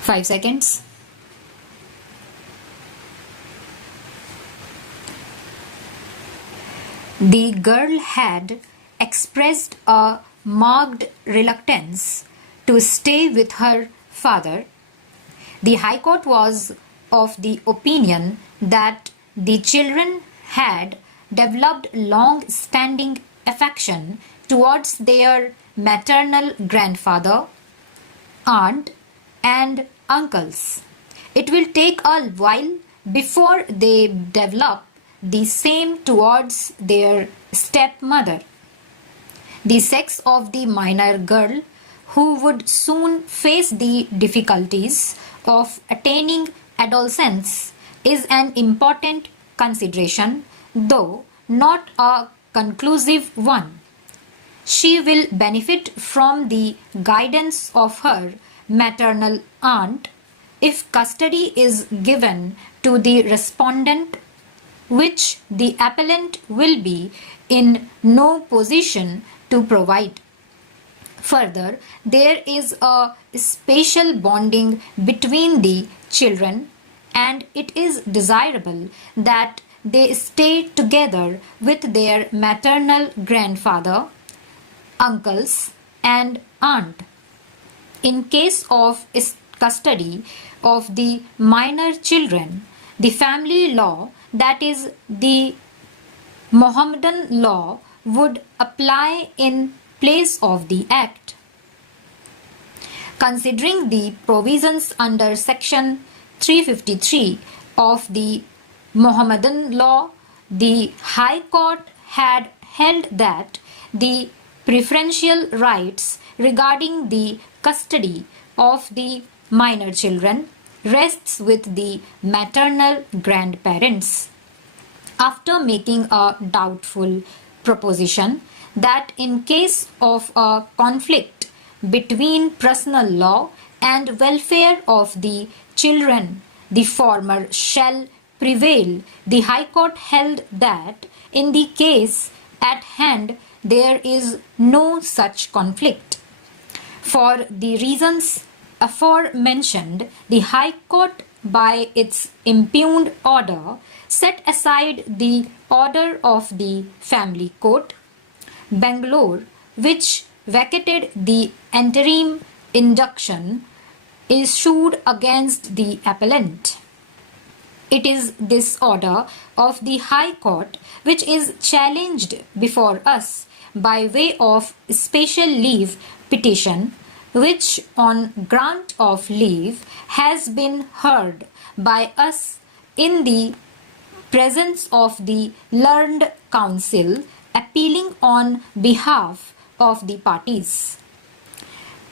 5 seconds. The girl had expressed a marked reluctance to stay with her father. The High Court was of the opinion that the children had developed long-standing affection towards their maternal grandfather, aunt, and uncles. It will take a while before they develop the same towards their stepmother. The sex of the minor girl, who would soon face the difficulties of attaining adolescence, is an important consideration, though not a conclusive one. She will benefit from the guidance of her maternal aunt if custody is given to the respondent, which the appellant will be in no position to provide. Further, there is a special bonding between the children, and it is desirable that they stay together with their maternal grandfather, uncles, and aunt. In case of custody of the minor children, the family law, that is the Mohammedan law, would apply in place of the Act. Considering the provisions under Section 353 of the Mohammedan law, the High Court had held that the preferential rights regarding the custody of the minor children rests with the maternal grandparents. After making a doubtful proposition that in case of a conflict between personal law and welfare of the children, the former shall prevail, the High Court held that in the case at hand there is no such conflict. For the reasons aforementioned, the High Court, by its impugned order, set aside the order of the Family Court, Bangalore, which vacated the interim injunction issued against the appellant. It is this order of the High Court which is challenged before us by way of special leave petition, which on grant of leave has been heard by us in the presence of the learned counsel appealing on behalf of the parties.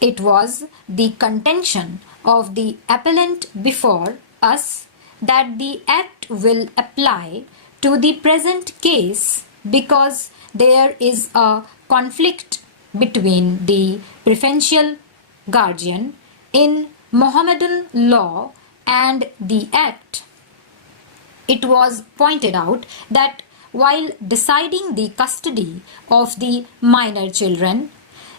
It was the contention of the appellant before us that the Act will apply to the present case because there is a conflict between the preferential guardian in Mohammedan law and the Act. It was pointed out that while deciding the custody of the minor children,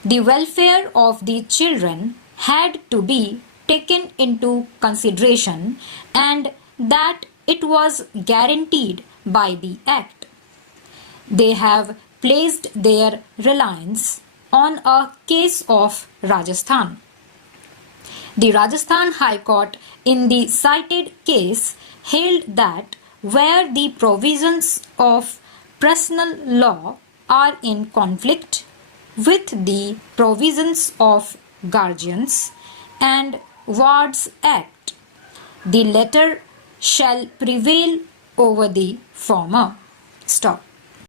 the welfare of the children had to be taken into consideration and that it was guaranteed by the Act. They have placed their reliance on a case of Rajasthan. The Rajasthan High Court in the cited case held that where the provisions of personal law are in conflict with the provisions of Guardians and Wards Act, the latter shall prevail over the former. Stop.